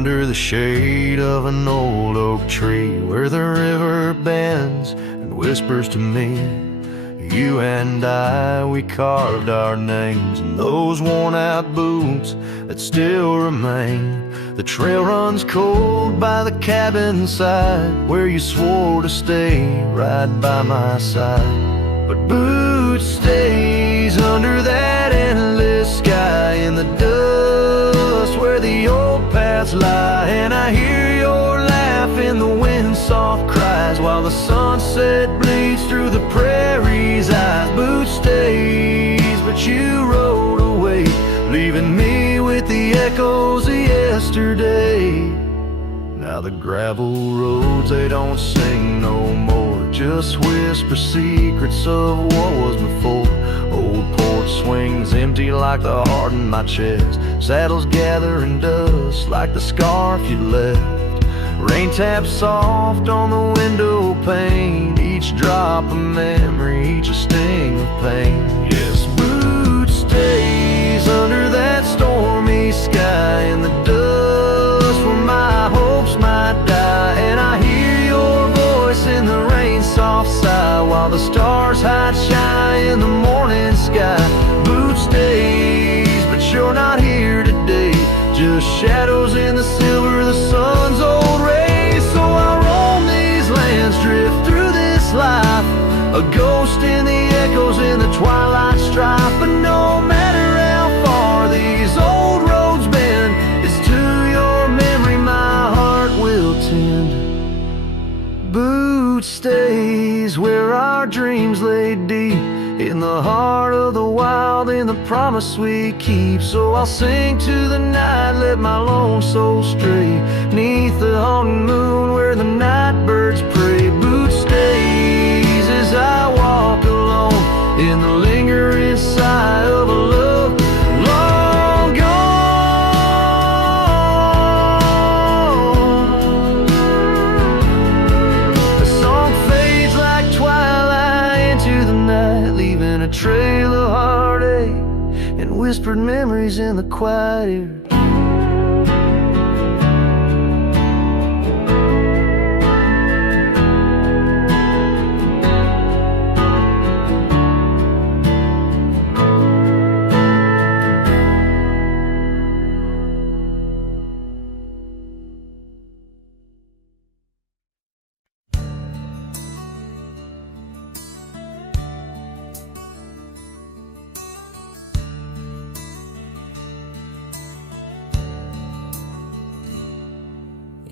under the shade of an old oak tree, where the river bends and whispers to me. You and I, we carved our names in those worn out boots that still remain. The trail runs cold by the cabin side, where you swore to stay right by my side. But Boots stays under that endless sky, in the dust where the old paths lie. And I hear your laugh in the wind's soft cries, while the sunset bleeds through the prairie's eyes. Boots stays, but you rode away, leaving me with the echoes of yesterday. Now the gravel roads, they don't sing no more, just whisper secrets of what was before. Old porch swings empty like the heart in my chest, saddles gathering dust like the scarf you left. Rain taps soft on the window pane, each drop a memory, each a sting of pain. Yes, Boots stays under that stormy sky, in the dust where my hopes might die. And I hear your voice in the rain's soft sigh, while the stars hide shy in the morning sky. Boots stays, but you're not here today, just shadows in the silver of the sun's old rays. So I roam these lands, drift through this life, a ghost in the echoes in the twilight strife. But no matter how far these old roads bend, it's to your memory my heart will tend. Boots stays where our dreams lay deep, in the heart of the wild, in the promise we keep. So I'll sing to the night, let my lone soul stray, neath the haunting moon where the night birds pray. Boots stays as I walk alone, in the lingering sigh of a love long gone. The song fades like twilight into the night, leaving a trail of heartache and whispered memories in the quiet air.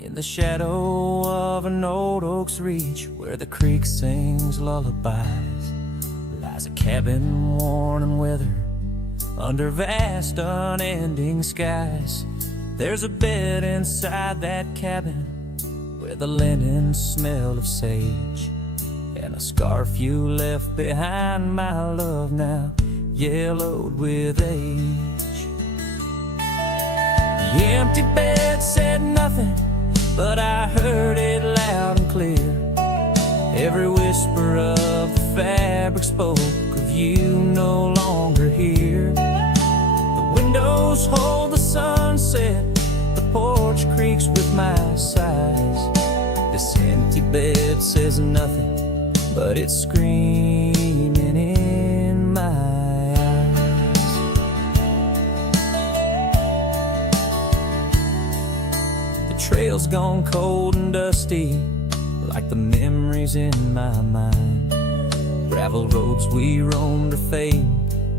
In the shadow of an old oak's reach, where the creek sings lullabies, lies a cabin worn and withered under vast unending skies. There's a bed inside that cabin with a linen smell of sage, and a scarf you left behind, my love, now yellowed with age. The empty bed said nothing, but I heard it loud and clear. Every whisper of the fabric spoke of you no longer here. The windows hold the sunset, the porch creaks with my sighs. This empty bed says nothing, but it's screaming in my eyes. The trail's gone cold and dusty, like the memories in my mind. Gravel roads we roamed are fading,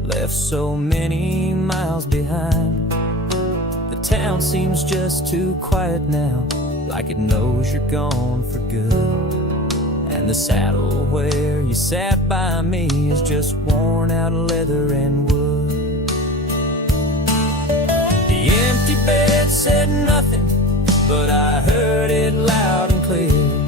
left so many miles behind. The town seems just too quiet now, like it knows you're gone for good. And the saddle where you sat by me is just worn out leather and wood. The empty bed said nothing, but I heard it loud and clear.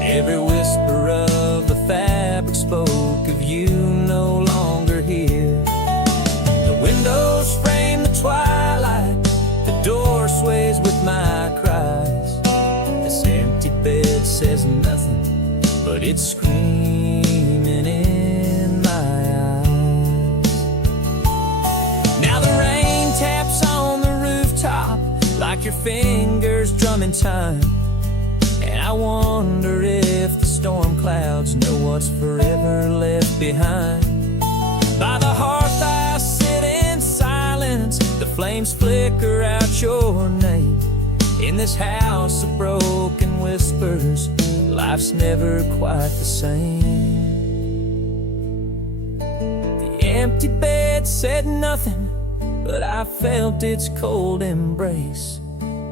Every whisper of the fabric spoke of you no longer here. The windows frame the twilight, the door sways with my cries. This empty bed says nothing, but it's screaming in my eyes. Now the rain taps on the rooftop like your fingers drumming time. And I wonder if the storm clouds know what's forever left behind. By the hearth I sit in silence, the flames flicker out your name. In this house of broken whispers, life's never quite the same. The empty bed said nothing, but I felt its cold embrace.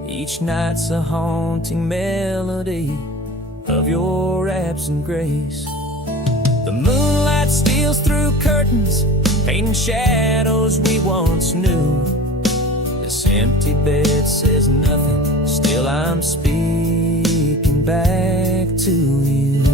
Each night's a haunting melody of your absent grace. The moonlight steals through curtains, painting shadows we once knew. This empty bed says nothing, still I'm speaking back to you.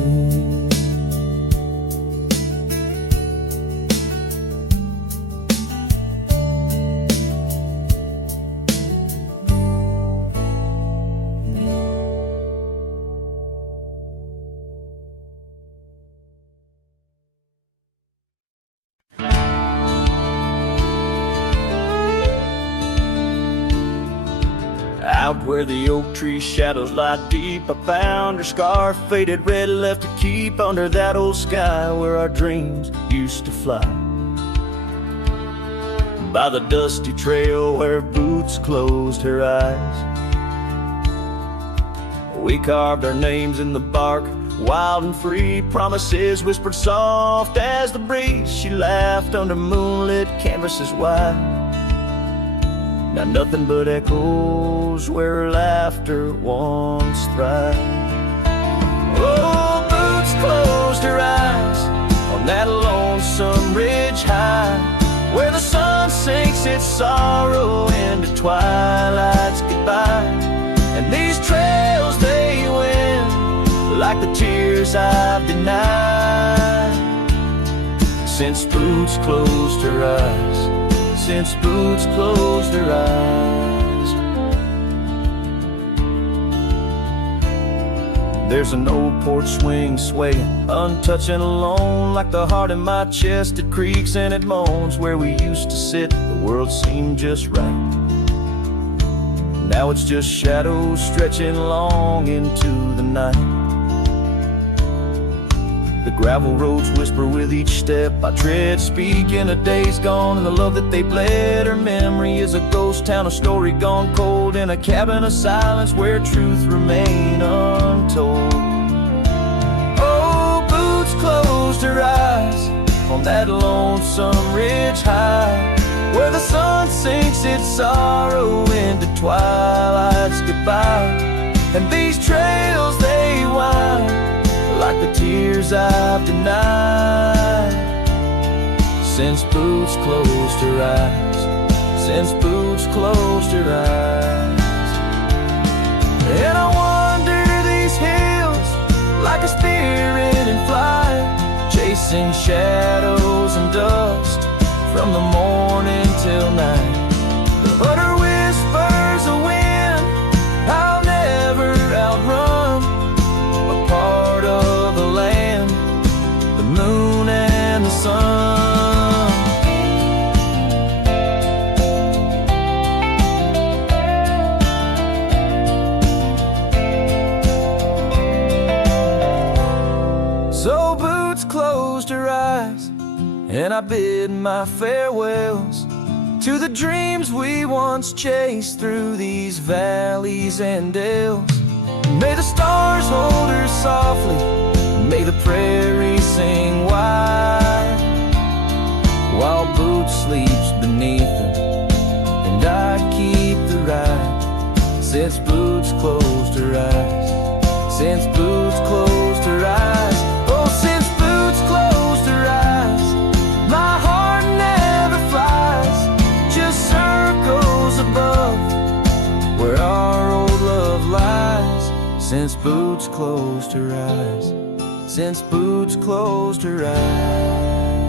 Out where the oak tree shadows lie deep, I found her scarf, faded red, left to keep under that old sky where our dreams used to fly. By the dusty trail where boots closed her eyes, we carved our names in the bark, wild and free, promises whispered soft as the breeze. She laughed under moonlit canvases wide. Now nothing but echoes where her laughter once thrived. Oh, boots closed her eyes on that lonesome ridge high, where the sun sinks its sorrow into twilight's goodbye. And these trails they win like the tears I've denied. Since boots closed her eyes, since boots closed her eyes. There's an old porch swing swaying, untouched and alone, like the heart in my chest. It creaks and it moans. Where we used to sit, the world seemed just right. Now it's just shadows stretching long into the night. The gravel roads whisper with each step I tread, speaking of days gone and the love that they bled. Her memory is a ghost town, a story gone cold, in a cabin of silence where truth remain untold. Oh, boots closed her eyes on that lonesome ridge high, where the sun sinks its sorrow into twilight's goodbye. And these trails they wind like the tears I've denied. Since boots closed her eyes, since boots closed her eyes. And I wander these hills like a spirit in flight, chasing shadows and dust from the morning till night. But her whispers a wind I'll never outrun, a part of the land, the moon and the sun. So boots closed her eyes, and I bid my farewells to the dreams we once chased through these valleys and dales. May the stars hold her softly, may the prairie sing wide, while boots sleeps beneath them, and I keep the ride. Since boots closed her eyes, since boots closed her eyes, oh, since boots closed her eyes, my heart never flies, just circles above where our old love lies. Since boots closed her eyes, since boots closed her eyes.